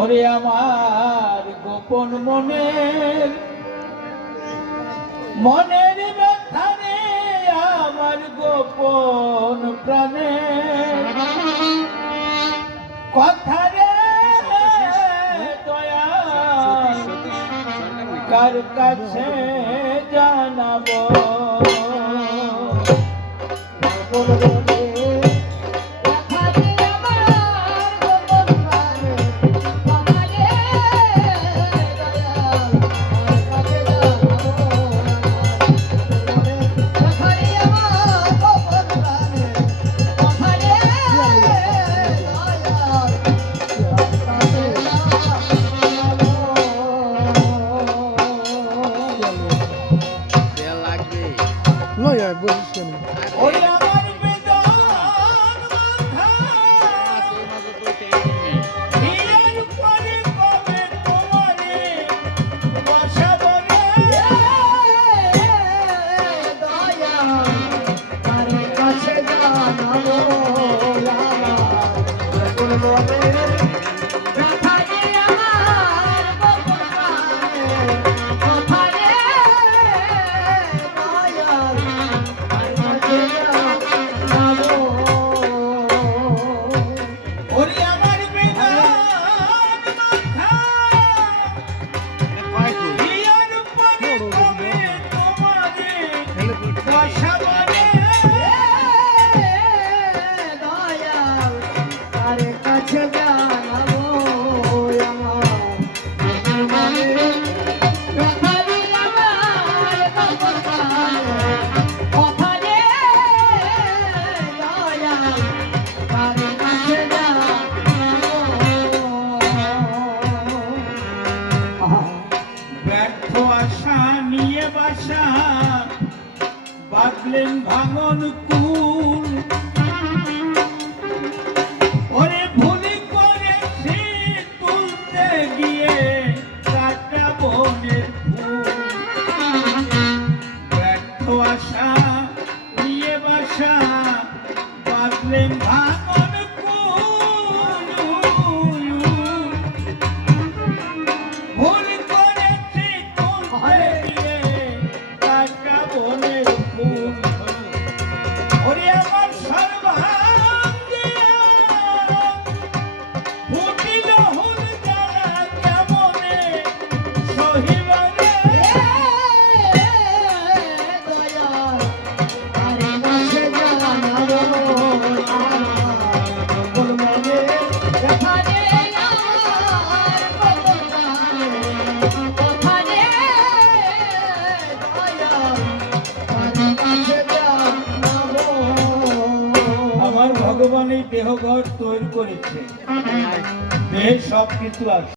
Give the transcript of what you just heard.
ওরে আমার গোপন মনের মনের ব্যথারে আমার গোপন প্রাণে কথা রে দয়া কার কাছে জানাবো বাঁধলেন ভাঙন কুল ওরে ভুলি করেছি তুলতে গিয়ে কাটা বনের ফুল ব্যর্থ আশা নিয়ে বাসা বাঁধলেন ভাঙন কুল ভুলি করেছি তুলতে গিয়ে কাটা বনের ভগবান এই দেহঘর তৈরি করেছে, দেহের সব কিছু আছে।